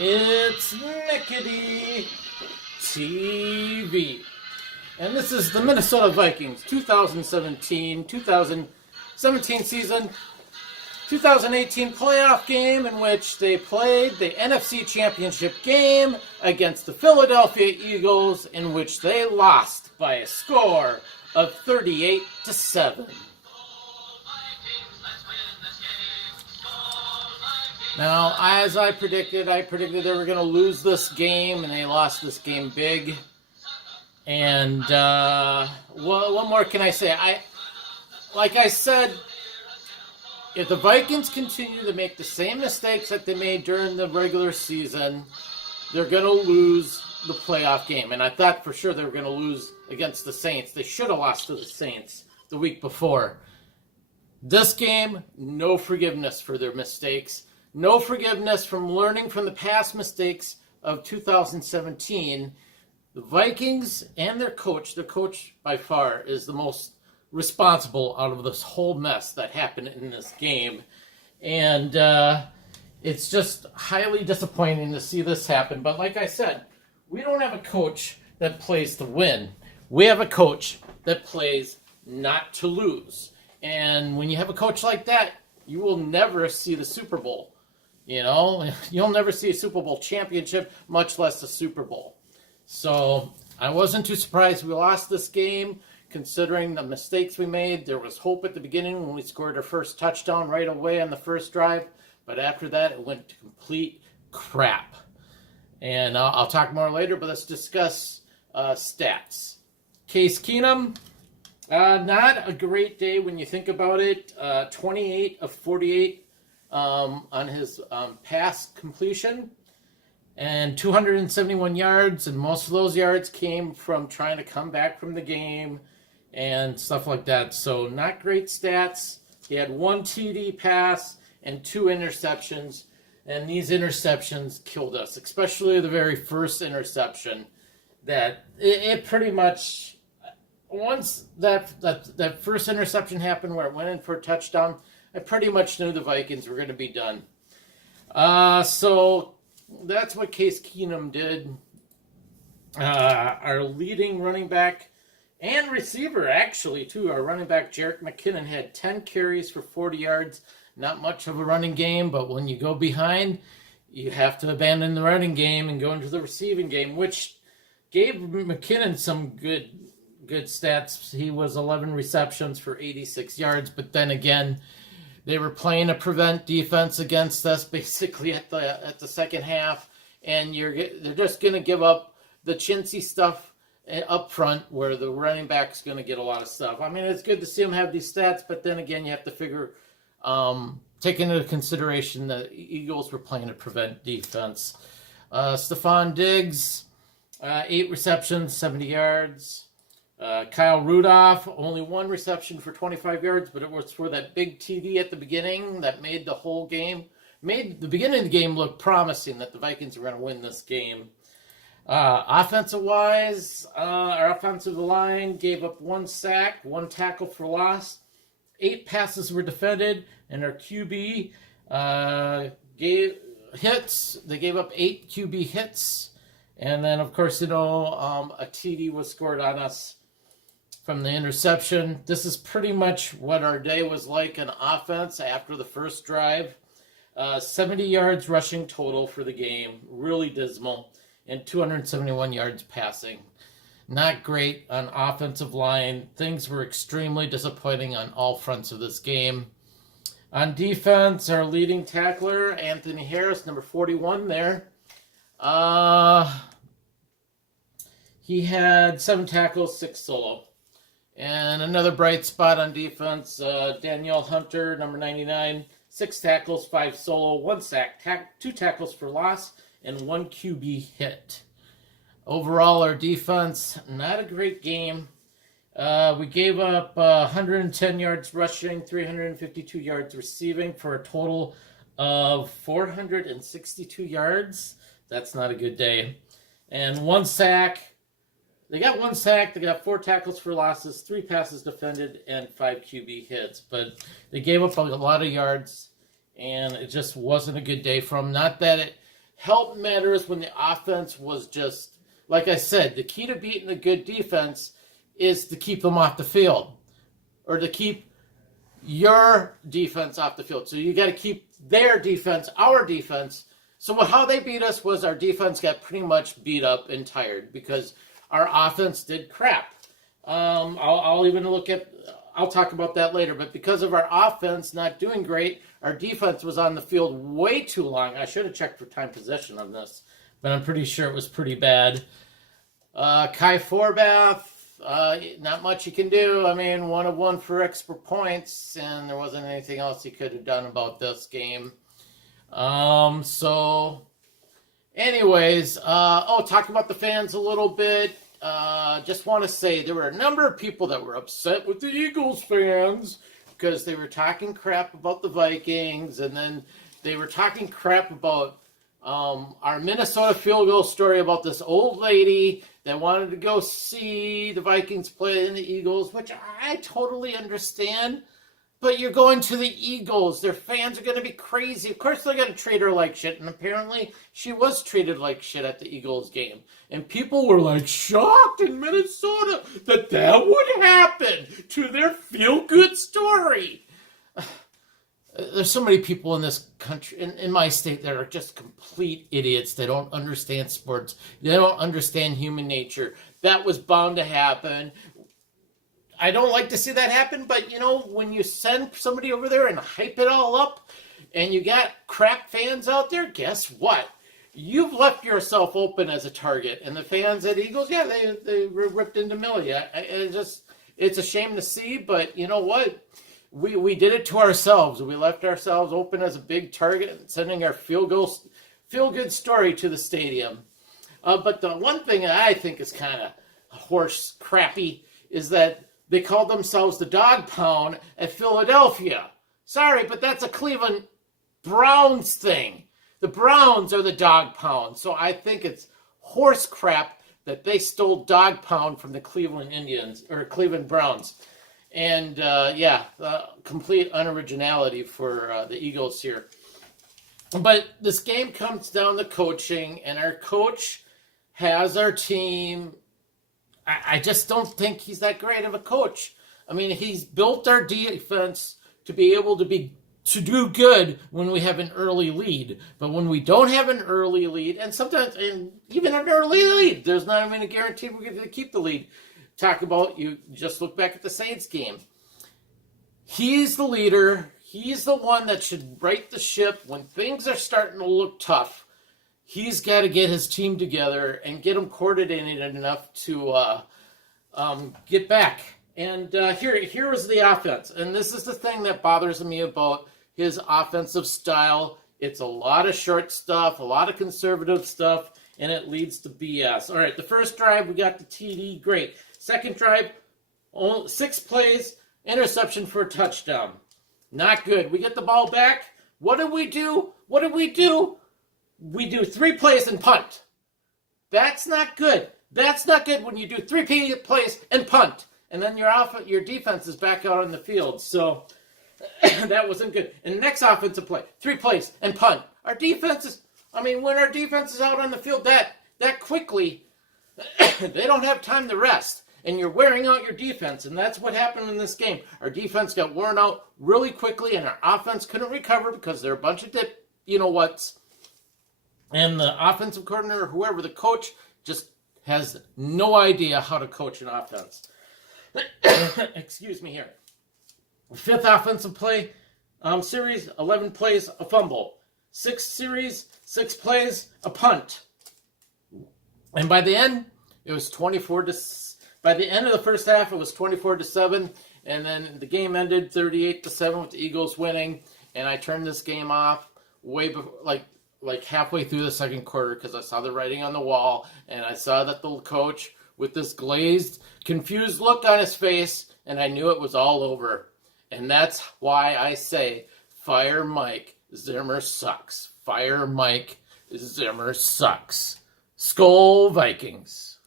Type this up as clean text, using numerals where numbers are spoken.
It's Nickety TV. And this is the Minnesota Vikings 2017 season, 2018 playoff game in which they played the NFC Championship game against the Philadelphia Eagles, in which they lost by a score of 38-7. Now, as I predicted they were going to lose this game, and they lost this game big. And what more can I say? Like I said, if the Vikings continue to make the same mistakes that they made during the regular season, they're going to lose the playoff game. And I thought for sure they were going to lose against the Saints. They should have lost to the Saints the week before. This game, no forgiveness for their mistakes. No forgiveness from learning from the past mistakes of 2017. The Vikings and their coach by far is the most responsible out of this whole mess that happened in this game. And it's just highly disappointing to see this happen. But like I said, we don't have a coach that plays to win. We have a coach that plays not to lose. And when you have a coach like that, you will never see the Super Bowl. You know, you'll never see a Super Bowl championship, much less a Super Bowl. So I wasn't too surprised we lost this game, considering the mistakes we made. There was hope at the beginning when we scored our first touchdown right away on the first drive. But after that, it went to complete crap. And I'll talk more later, but let's discuss stats. Case Keenum, not a great day when you think about it. 28 of 48 on his pass completion, and 271 yards, and most of those yards came from trying to come back from the game and stuff like that. So not great stats. He had one TD pass and 2 interceptions, and these interceptions killed us, especially the very first interception. That it pretty much, once that first interception happened where it went in for a touchdown, I pretty much knew the Vikings were going to be done. So that's what Case Keenum did. Our leading running back and receiver, actually, too, our running back, Jerick McKinnon, had 10 carries for 40 yards. Not much of a running game, but when you go behind, you have to abandon the running game and go into the receiving game, which gave McKinnon some good stats. He was 11 receptions for 86 yards, but then again, they were playing a prevent defense against us basically at the second half, and they're just going to give up the chintzy stuff up front where the running back's going to get a lot of stuff. I mean, it's good to see him have these stats, but then again, you have to figure, take into consideration the Eagles were playing a prevent defense. Stephon Diggs, 8 receptions, 70 yards. Kyle Rudolph, only 1 reception for 25 yards, but it was for that big TD at the beginning that made the whole game, made the beginning of the game look promising that the Vikings were going to win this game. Offensive-wise, our offensive line gave up 1 sack, 1 tackle for loss, 8 passes were defended, and our QB gave hits. They gave up 8 QB hits, and then, of course, a TD was scored on us from the interception. This is pretty much what our day was like on offense after the first drive. 70 yards rushing total for the game, really dismal, and 271 yards passing. Not great on offensive line. Things were extremely disappointing on all fronts of this game. On defense, our leading tackler, Anthony Harris, number 41 there. He had 7 tackles, 6 solo. And another bright spot on defense, Danielle Hunter, number 99, 6 tackles, 5 solo, 1 sack, 2 tackles for loss, and 1 QB hit. Overall, our defense, not a great game. We gave up 110 yards rushing, 352 yards receiving for a total of 462 yards. That's not a good day. And 1 sack. They got 1 sack, they got 4 tackles for losses, 3 passes defended, and 5 QB hits. But they gave up a lot of yards, and it just wasn't a good day for them. Not that help matters when the offense was just, like I said, the key to beating a good defense is to keep them off the field, or to keep your defense off the field. So you got to keep their defense, our defense. So how they beat us was our defense got pretty much beat up and tired because our offense did crap. I'll even look at, I'll talk about that later, but because of our offense not doing great, our defense was on the field way too long. I should have checked for time possession on this, but I'm pretty sure it was pretty bad. Kai Forbath, not much he can do. I mean, 1 of 1 for extra points, and there wasn't anything else he could have done about this game. So, anyways, talk about the fans a little bit. Just want to say there were a number of people that were upset with the Eagles fans because they were talking crap about the Vikings, and then they were talking crap about our Minnesota field goal story about this old lady that wanted to go see the Vikings play in the Eagles, which I totally understand. But you're going to the Eagles. Their fans are going to be crazy. Of course, they're going to treat her like shit. And apparently, she was treated like shit at the Eagles game. And people were like shocked in Minnesota that would happen to their feel-good story. There's so many people in this country, in my state, that are just complete idiots. They don't understand sports. They don't understand human nature. That was bound to happen. I don't like to see that happen, but, you know, when you send somebody over there and hype it all up and you got crap fans out there, guess what? You've left yourself open as a target. And the fans at Eagles, yeah, they ripped into Millie. It's a shame to see, but you know what? We did it to ourselves. We left ourselves open as a big target, sending our feel-good story to the stadium. But the one thing that I think is kind of horse crappy is that they called themselves the Dog Pound at Philadelphia. Sorry, but that's a Cleveland Browns thing. The Browns are the Dog Pound. So I think it's horse crap that they stole Dog Pound from the Cleveland Indians, or Cleveland Browns. And complete unoriginality for the Eagles here. But this game comes down to coaching, and our coach has our team. I just don't think he's that great of a coach. I mean, he's built our defense to be able to do good when we have an early lead. But when we don't have an early lead, and sometimes even an early lead, there's not even a guarantee we're going to keep the lead. Talk about, you just look back at the Saints game. He's the leader. He's the one that should right the ship when things are starting to look tough. He's got to get his team together and get them coordinated enough to get back. And here was the offense. And this is the thing that bothers me about his offensive style. It's a lot of short stuff, a lot of conservative stuff, and it leads to BS. All right, the first drive, we got the TD, great. Second drive, 6 plays, interception for a touchdown. Not good. We get the ball back. What do we do? We do 3 plays and punt. That's not good. That's not good when you do 3 plays and punt. And then your defense is back out on the field. So that wasn't good. And the next offensive play, 3 plays and punt. When our defense is out on the field that quickly, they don't have time to rest. And you're wearing out your defense. And that's what happened in this game. Our defense got worn out really quickly, and our offense couldn't recover because they're a bunch of you-know-whats. And the offensive coordinator, whoever, the coach, just has no idea how to coach an offense. Excuse me here. 5th offensive play series, 11 plays, a fumble. 6th series, 6 plays, a punt. And by the end, it was by the end of the first half, it was 24-7. And then the game ended 38-7 with the Eagles winning. And I turned this game off way before, like halfway through the second quarter, because I saw the writing on the wall, and I saw that the coach with this glazed, confused look on his face, and I knew it was all over. And that's why I say, fire Mike, Zimmer sucks. Fire Mike, Zimmer sucks. Skol Vikings.